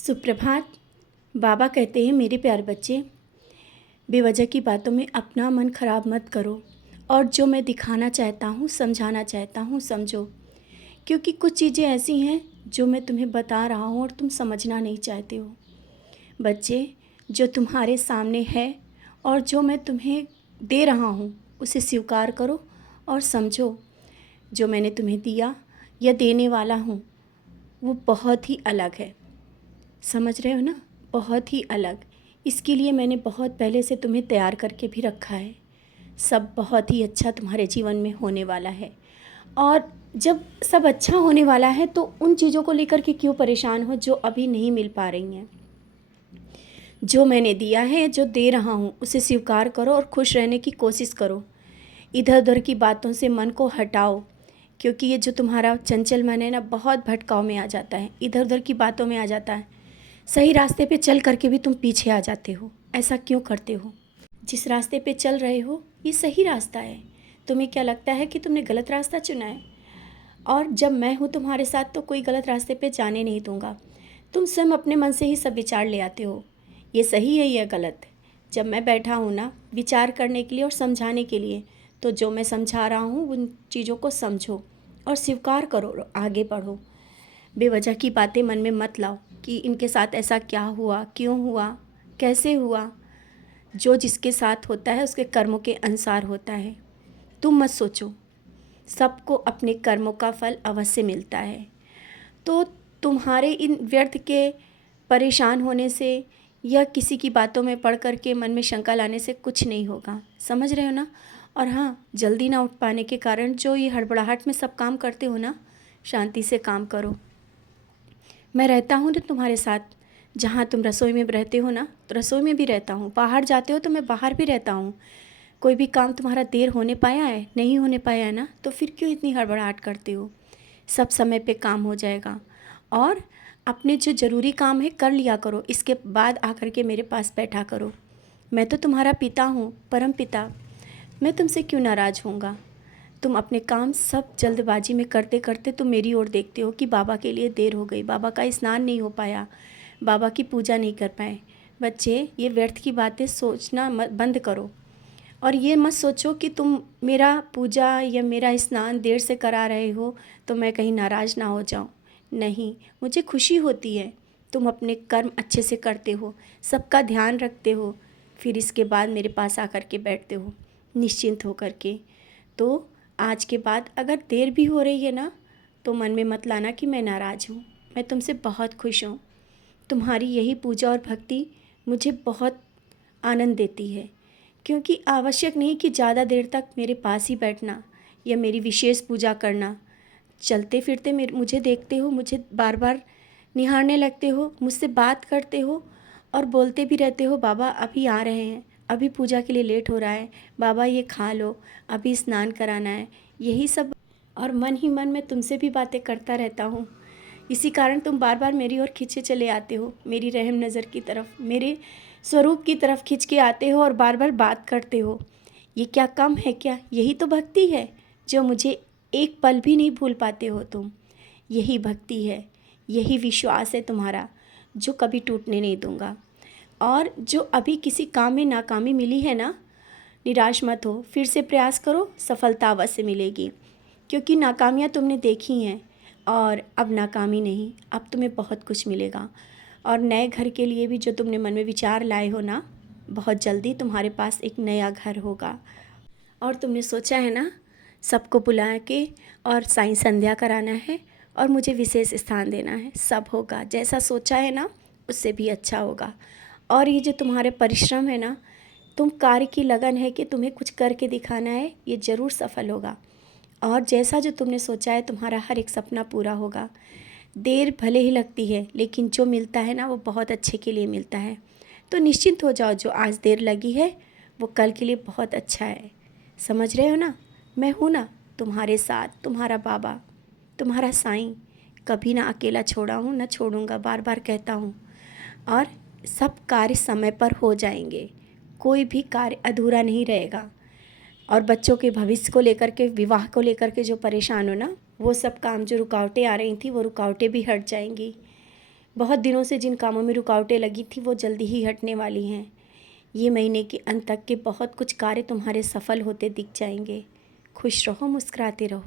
सुप्रभात। बाबा कहते हैं मेरे प्यारे बच्चे, बेवजह की बातों में अपना मन खराब मत करो और जो मैं दिखाना चाहता हूँ, समझाना चाहता हूँ, समझो। क्योंकि कुछ चीज़ें ऐसी हैं जो मैं तुम्हें बता रहा हूँ और तुम समझना नहीं चाहते हो। बच्चे, जो तुम्हारे सामने है और जो मैं तुम्हें दे रहा हूँ उसे स्वीकार करो और समझो। जो मैंने तुम्हें दिया या देने वाला हूँ वो बहुत ही अलग है। समझ रहे हो ना? बहुत ही अलग। इसके लिए मैंने बहुत पहले से तुम्हें तैयार करके भी रखा है। सब बहुत ही अच्छा तुम्हारे जीवन में होने वाला है। और जब सब अच्छा होने वाला है तो उन चीज़ों को लेकर के क्यों परेशान हो जो अभी नहीं मिल पा रही हैं। जो मैंने दिया है, जो दे रहा हूँ, उसे स्वीकार करो और खुश रहने की कोशिश करो। इधर उधर की बातों से मन को हटाओ, क्योंकि ये जो तुम्हारा चंचल मन है ना, बहुत भटकाव में आ जाता है, इधर उधर की बातों में आ जाता है। सही रास्ते पे चल करके भी तुम पीछे आ जाते हो। ऐसा क्यों करते हो? जिस रास्ते पे चल रहे हो ये सही रास्ता है। तुम्हें क्या लगता है कि तुमने गलत रास्ता चुना है? और जब मैं हूँ तुम्हारे साथ तो कोई गलत रास्ते पे जाने नहीं दूंगा। तुम स्वयं अपने मन से ही सब विचार ले आते हो, ये सही है या गलत। जब मैं बैठा हूँ ना विचार करने के लिए और समझाने के लिए, तो जो मैं समझा रहा हूँ उन चीज़ों को समझो और स्वीकार करो और आगे बढ़ो। बेवजह की बातें मन में मत लाओ कि इनके साथ ऐसा क्या हुआ, क्यों हुआ, कैसे हुआ। जो जिसके साथ होता है उसके कर्मों के अनुसार होता है। तुम मत सोचो, सबको अपने कर्मों का फल अवश्य मिलता है। तो तुम्हारे इन व्यर्थ के परेशान होने से या किसी की बातों में पढ़ कर के मन में शंका लाने से कुछ नहीं होगा। समझ रहे हो ना? और हाँ, जल्दी ना उठ पाने के कारण जो ये हड़बड़ाहट में सब काम करते हो ना, शांति से काम करो। मैं रहता हूँ ना तुम्हारे साथ। जहाँ तुम रसोई में रहते हो ना, तो रसोई में भी रहता हूँ। बाहर जाते हो तो मैं बाहर भी रहता हूँ। कोई भी काम तुम्हारा देर होने पाया है, नहीं होने पाया है ना, तो फिर क्यों इतनी हड़बड़ाहट करते हो? सब समय पे काम हो जाएगा। और अपने जो ज़रूरी काम है कर लिया करो, इसके बाद आकर के मेरे पास बैठा करो। मैं तो तुम्हारा पिता हूँ, परम पिता। मैं तुमसे क्यों नाराज़ होऊंगा? तुम अपने काम सब जल्दबाजी में करते करते तुम मेरी ओर देखते हो कि बाबा के लिए देर हो गई, बाबा का स्नान नहीं हो पाया, बाबा की पूजा नहीं कर पाए। बच्चे, ये व्यर्थ की बातें सोचना बंद करो। और ये मत सोचो कि तुम मेरा पूजा या मेरा स्नान देर से करा रहे हो तो मैं कहीं नाराज़ ना हो जाऊं। नहीं, मुझे खुशी होती है। तुम अपने कर्म अच्छे से करते हो, सबका ध्यान रखते हो, फिर इसके बाद मेरे पास आकर के बैठते हो निश्चिंत होकर के। तो आज के बाद अगर देर भी हो रही है ना, तो मन में मत लाना कि मैं नाराज़ हूँ। मैं तुमसे बहुत खुश हूँ। तुम्हारी यही पूजा और भक्ति मुझे बहुत आनंद देती है। क्योंकि आवश्यक नहीं कि ज़्यादा देर तक मेरे पास ही बैठना या मेरी विशेष पूजा करना। चलते फिरते मुझे देखते हो, मुझे बार बार निहारने लगते हो, मुझसे बात करते हो और बोलते भी रहते हो, बाबा अभी आ रहे हैं, अभी पूजा के लिए लेट हो रहा है, बाबा ये खा लो, अभी स्नान कराना है, यही सब। और मन ही मन में तुमसे भी बातें करता रहता हूँ। इसी कारण तुम बार बार मेरी ओर खींचे चले आते हो, मेरी रहम नज़र की तरफ, मेरे स्वरूप की तरफ खींच के आते हो और बार बार बात करते हो। ये क्या कम है क्या? यही तो भक्ति है जो मुझे एक पल भी नहीं भूल पाते हो तुम। यही भक्ति है, यही विश्वास है तुम्हारा जो कभी टूटने नहीं दूंगा। और जो अभी किसी काम में नाकामी मिली है ना, निराश मत हो, फिर से प्रयास करो, सफलता अवश्य मिलेगी। क्योंकि नाकामियाँ तुमने देखी हैं और अब नाकामी नहीं, अब तुम्हें बहुत कुछ मिलेगा। और नए घर के लिए भी जो तुमने मन में विचार लाए हो ना, बहुत जल्दी तुम्हारे पास एक नया घर होगा। और तुमने सोचा है ना सबको बुला के और साईं संध्या कराना है और मुझे विशेष स्थान देना है। सब होगा, जैसा सोचा है ना उससे भी अच्छा होगा। और ये जो तुम्हारे परिश्रम है ना, तुम कार्य की लगन है कि तुम्हें कुछ करके दिखाना है, ये ज़रूर सफल होगा। और जैसा जो तुमने सोचा है तुम्हारा हर एक सपना पूरा होगा। देर भले ही लगती है लेकिन जो मिलता है ना वो बहुत अच्छे के लिए मिलता है। तो निश्चिंत हो जाओ, जो आज देर लगी है वो कल के लिए बहुत अच्छा है। समझ रहे हो ना? मैं हूँ ना तुम्हारे साथ, तुम्हारा बाबा, तुम्हारा साईं। कभी ना अकेला छोड़ा हूँ, ना छोड़ूंगा, बार बार कहता हूँ। और सब कार्य समय पर हो जाएंगे, कोई भी कार्य अधूरा नहीं रहेगा। और बच्चों के भविष्य को लेकर के, विवाह को लेकर के जो परेशान हो ना, वो सब काम जो रुकावटें आ रही थी वो रुकावटें भी हट जाएंगी। बहुत दिनों से जिन कामों में रुकावटें लगी थी वो जल्दी ही हटने वाली हैं। ये महीने के अंत तक के बहुत कुछ कार्य तुम्हारे सफल होते दिख जाएंगे। खुश रहो, मुस्कुराते रहो।